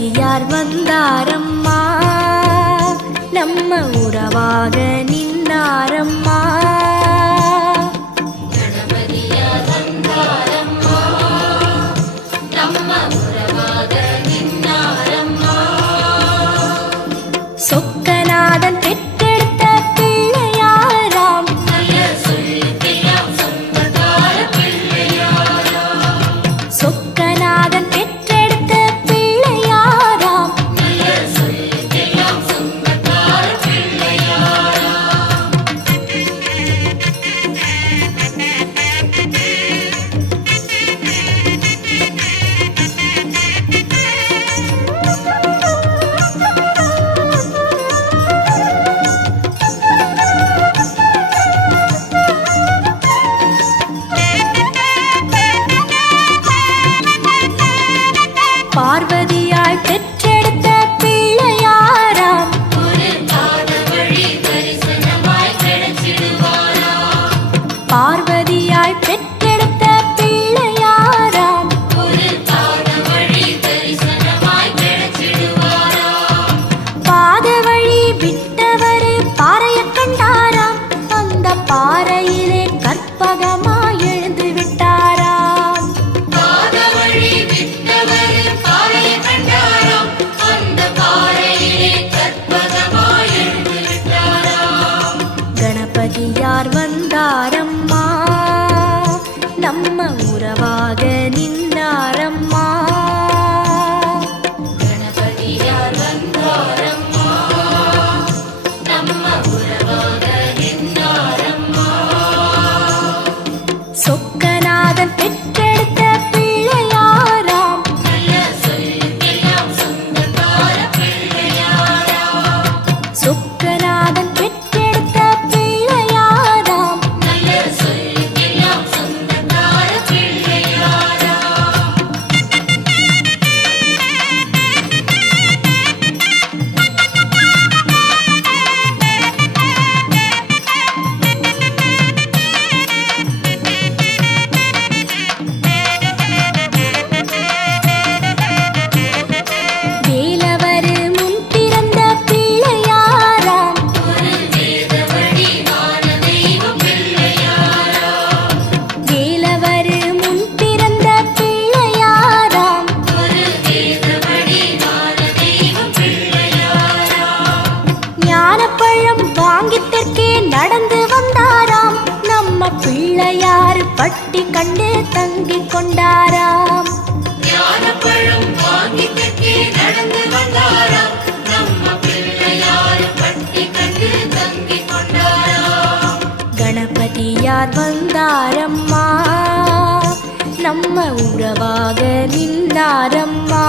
யார் வந்தாரம்மா? நம்ம உறவாக நின்னாரம்மா? பார்வதி i'm ananda நடந்து வந்தாராம். நம்ம பிள்ளையார் பட்டி கண்டே தங்கி கொண்டாராம். நடந்து வந்தாராம். கணபதியார் வந்தாரம்மா. நம்ம உறவாக நின்றாரம்மா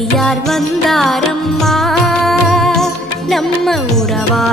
கணபதியார் வந்தாரம்மா? நம்ம உறவா